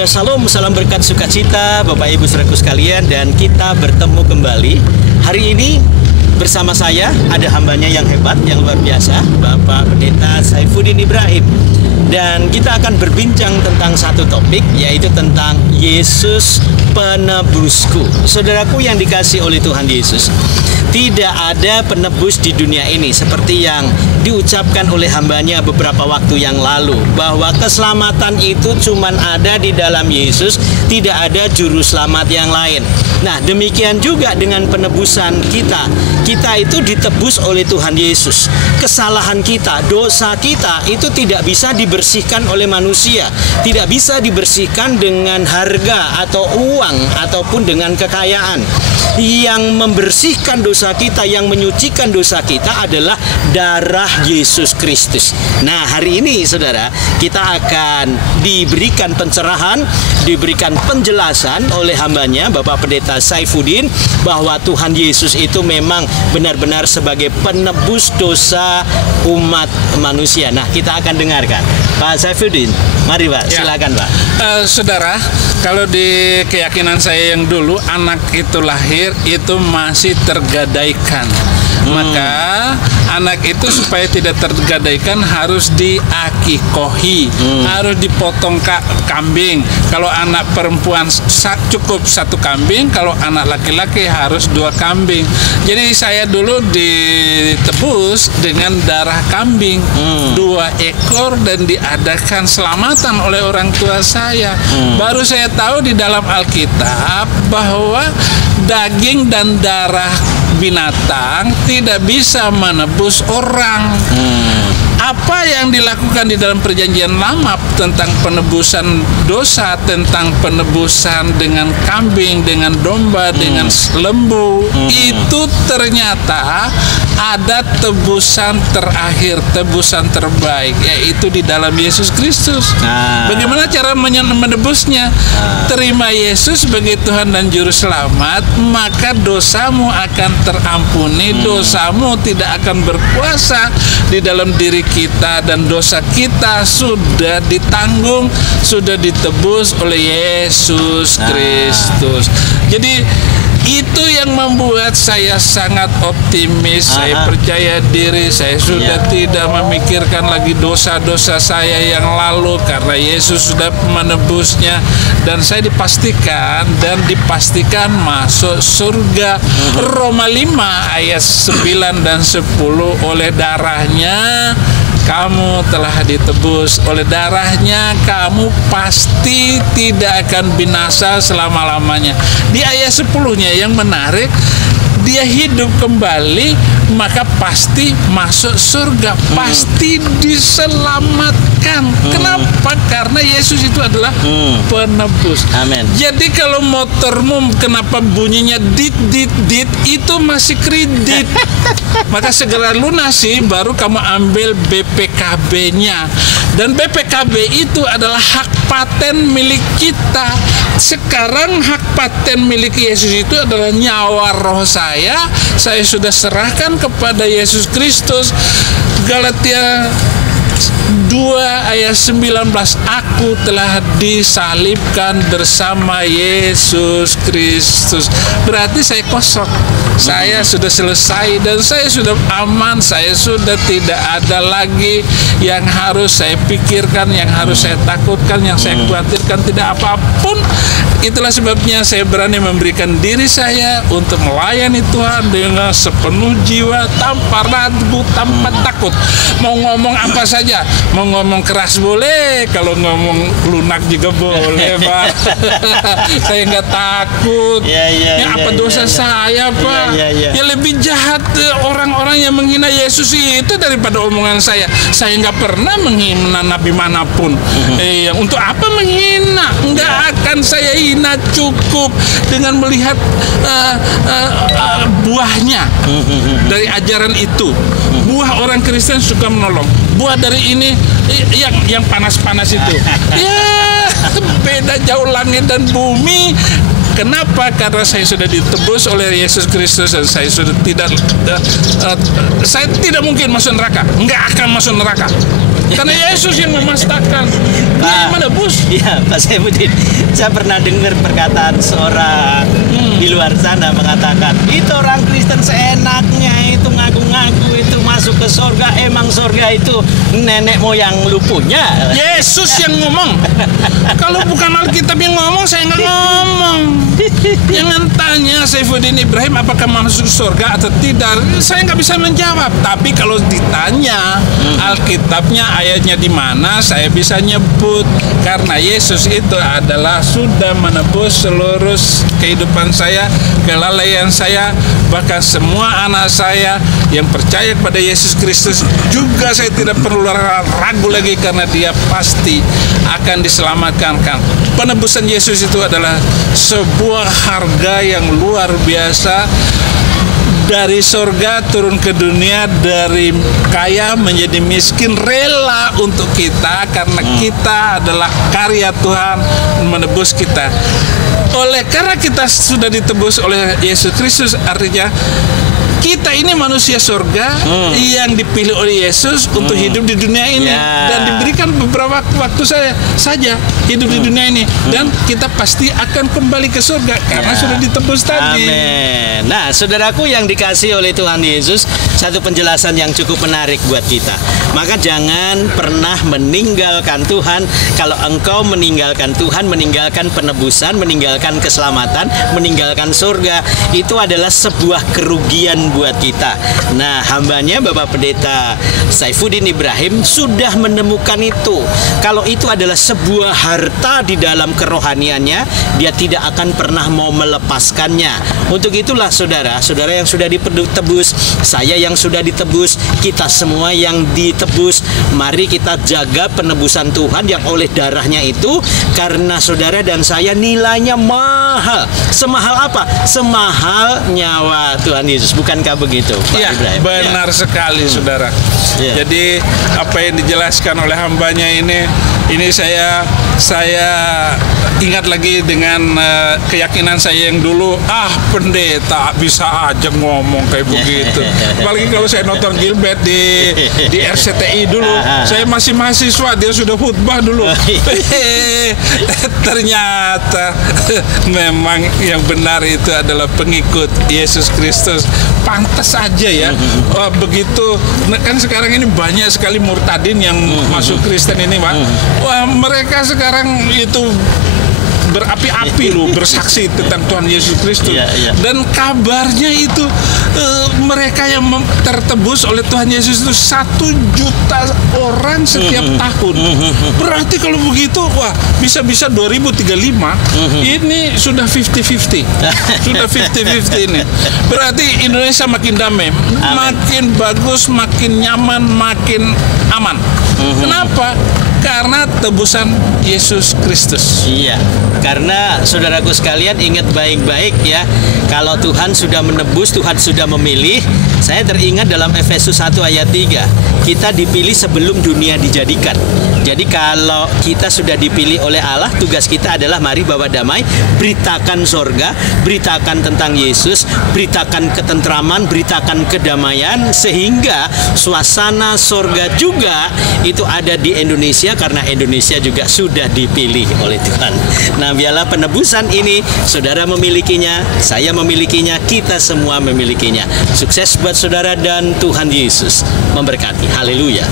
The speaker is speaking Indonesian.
Ya, salam, salam berkat sukacita Bapak Ibu saudaraku sekalian, dan kita bertemu kembali. Hari ini bersama saya ada hambanya yang hebat, yang luar biasa, Bapak Pendeta Saifuddin Ibrahim. Dan kita akan berbincang tentang satu topik, yaitu tentang Yesus penebusku. Saudaraku yang dikasih oleh Tuhan Yesus, tidak ada penebus di dunia ini seperti yang diucapkan oleh hambanya beberapa waktu yang lalu, bahwa keselamatan itu cuma ada di dalam Yesus, tidak ada juru selamat yang lain. Nah, demikian juga dengan penebusan kita. Kita itu ditebus oleh Tuhan Yesus. Kesalahan kita, dosa kita itu tidak bisa dibersihkan oleh manusia, tidak bisa dibersihkan dengan harga atau uang ataupun dengan kekayaan. Yang membersihkan dosa kita, yang menyucikan dosa kita adalah darah Yesus Kristus. Nah, hari ini saudara, kita akan diberikan pencerahan, diberikan penjelasan oleh hambanya Bapak Pendeta Saifuddin, bahwa Tuhan Yesus itu memang benar-benar sebagai penebus dosa umat manusia. Nah, kita akan dengarkan Pak Saifuddin. Mari Pak, silakan Pak. Saudara, kalau di keyakinan saya yang dulu, anak itu lahir itu masih tergadaikan. Maka anak itu supaya tidak tergadaikan harus diakikohi, harus dipotong kambing. Kalau anak perempuan cukup satu kambing, kalau anak laki-laki harus 2 kambing. Jadi saya dulu ditebus dengan darah kambing 2 ekor, dan diadakan selamatan oleh orang tua saya. Baru saya tahu di dalam Alkitab bahwa daging dan darah binatang tidak bisa menebus orang. Apa yang dilakukan di dalam perjanjian lama tentang penebusan dosa, tentang penebusan dengan kambing, dengan domba, dengan lembu, itu ternyata ada tebusan terakhir, tebusan terbaik, yaitu di dalam Yesus Kristus. Bagaimana cara menebusnya? Terima Yesus sebagai Tuhan dan Juru Selamat, maka dosamu akan terampuni, dosamu tidak akan berkuasa di dalam diri kita, dan dosa kita sudah ditanggung, sudah ditebus oleh Yesus Kristus. Jadi itu yang membuat saya sangat optimis. Saya percaya diri. Saya sudah tidak memikirkan lagi dosa-dosa saya yang lalu, karena Yesus sudah menebusnya, dan saya dipastikan masuk surga. Roma 5 ayat 9 dan 10, oleh darahnya kamu telah ditebus, oleh darahnya kamu pasti tidak akan binasa selama-lamanya. Di ayat 10-nya yang menarik, dia hidup kembali, maka pasti masuk surga, pasti diselamatkan. Kenapa? Karena Yesus itu adalah penebus. Amin. Jadi kalau motormu kenapa bunyinya dit dit dit, itu masih kredit. Maka segera lunasi, baru kamu ambil BPKB-nya. Dan BPKB itu adalah hak paten milik kita. Sekarang hak paten milik Yesus itu adalah nyawa roh saya sudah serahkan kepada Yesus Kristus. Galatia 2 ayat 19, aku telah disalibkan bersama Yesus Kristus. Berarti saya kosong, saya sudah selesai, dan saya sudah aman. Saya sudah tidak ada lagi yang harus saya pikirkan, yang harus saya takutkan, yang saya khawatirkan, tidak apapun. Itulah sebabnya saya berani memberikan diri saya untuk melayani Tuhan dengan sepenuh jiwa, tanpa ragu, tanpa takut. Mau ngomong apa saja, mau ngomong keras boleh, kalau ngomong lunak juga boleh, Pak. Saya nggak takut. Apa dosa saya, Pak? Ya lebih jahat orang-orang yang menghina Yesus itu daripada omongan saya. Saya nggak pernah menghina nabi manapun. Untuk apa menghina? Nggak akan saya hina, cukup dengan melihat buahnya dari ajaran itu. Buah orang Kristen suka menolong. Buah dari ini yang panas-panas itu, ya beda jauh langit dan bumi. Kenapa? Karena saya sudah ditebus oleh Yesus Kristus, dan saya sudah tidak mungkin masuk neraka, nggak akan masuk neraka. Karena Yesus yang memastakan, Dia yang menebus. Iya, Pak Saifuddin, saya pernah dengar perkataan seorang di luar sana mengatakan, itu orang Kristen seenaknya itu ngaku-ngaku itu masuk ke surga. Emang surga itu nenek moyang lu punya? Yesus yang ngomong. Kalau bukan Alkitab yang ngomong, saya nggak ngomong. Jangan tanya Saifuddin Ibrahim apakah masuk surga atau tidak. Saya nggak bisa menjawab. Tapi kalau ditanya Alkitabnya, ayatnya di mana, saya bisa nyebut. Karena Yesus itu adalah sudah menebus seluruh kehidupan saya, kelalaian saya, bahkan semua anak saya yang percaya kepada Yesus Kristus juga saya tidak perlu ragu lagi karena Dia pasti akan diselamatkan. Penebusan Yesus itu adalah sebuah harga yang luar biasa. Dari surga turun ke dunia, dari kaya menjadi miskin, rela untuk kita karena kita adalah karya Tuhan menebus kita. Karena kita sudah ditebus oleh Yesus Kristus, artinya kita ini manusia surga yang dipilih oleh Yesus untuk hidup di dunia ini dan diberikan beberapa waktu saja hidup di dunia ini dan kita pasti akan kembali ke surga karena sudah ditebus tadi. Amin. Nah, saudaraku yang dikasihi oleh Tuhan Yesus, satu penjelasan yang cukup menarik buat kita. Maka jangan pernah meninggalkan Tuhan. Kalau engkau meninggalkan Tuhan, meninggalkan penebusan, meninggalkan keselamatan, meninggalkan surga, itu adalah sebuah kerugian buat kita. Nah, hambanya Bapak Pendeta Saifuddin Ibrahim sudah menemukan itu. Kalau itu adalah sebuah harta di dalam kerohaniannya, dia tidak akan pernah mau melepaskannya. Untuk itulah saudara yang sudah ditebus, saya yang sudah ditebus, kita semua yang ditebus, mari kita jaga penebusan Tuhan yang oleh darahnya itu, karena saudara dan saya nilainya mahal. Semahal apa? Semahal nyawa Tuhan Yesus. Bukankah begitu, Pak Ibrahim? Benar sekali, saudara. Jadi apa yang dijelaskan oleh hambanya ini saya ingat lagi dengan keyakinan saya yang dulu, pendeta bisa aja ngomong kayak begitu. Apalagi kalau saya nonton Gilbert di RCTI dulu, saya masih mahasiswa, dia sudah khutbah dulu. Ternyata memang yang benar itu adalah pengikut Yesus Kristus. Pantas aja ya, begitu. Kan sekarang ini banyak sekali murtadin yang masuk Kristen ini, Pak. Wah, mereka sekarang itu berapi-api loh bersaksi tentang Tuhan Yesus Kristus. Dan kabarnya itu mereka yang tertebus oleh Tuhan Yesus itu 1 juta orang setiap tahun. Berarti kalau begitu, wah, bisa-bisa 2035 ini sudah 50-50. Sudah 50-50 ini. Berarti Indonesia makin damai, makin bagus, makin nyaman, makin aman. Kenapa? Karena tebusan Yesus Kristus. Iya, karena saudaraku sekalian ingat baik-baik ya, kalau Tuhan sudah menebus, Tuhan sudah memilih. Saya teringat dalam Efesus 1 ayat 3, kita dipilih sebelum dunia dijadikan. Jadi kalau kita sudah dipilih oleh Allah, tugas kita adalah mari bawa damai, beritakan sorga, beritakan tentang Yesus, beritakan ketentraman, beritakan kedamaian, sehingga suasana sorga juga itu ada di Indonesia, karena Indonesia juga sudah dipilih oleh Tuhan. Nah, biarlah penebusan ini saudara memilikinya, saya memilikinya, kita semua memilikinya. Sukses buat saudara dan Tuhan Yesus memberkati. Haleluya.